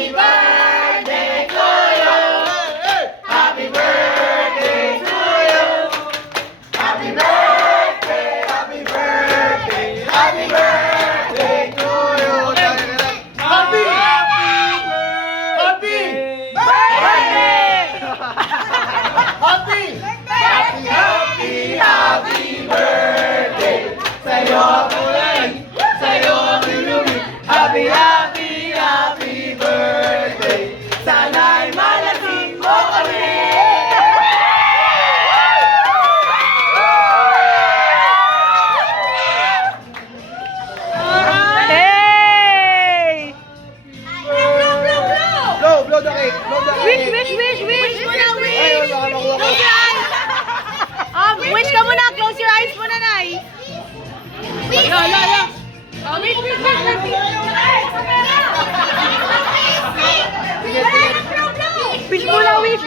Happy birthday to you. Happy birthday to you. Happy birthday, happy birthday, happy birthday to you. Happy birthday! Happy! Happy birthday! Sa'yo ako rin! Sa'yo ako rin! Happy birthday! Sana'y malasing mo kami! Hey! Blow the cake! Blow the cake! Wish muna, wish! Ayun, baka makuha ko. Close your eyes! Wish ka muna, close your eyes muna, Nay! Wish! Wish muna, wish!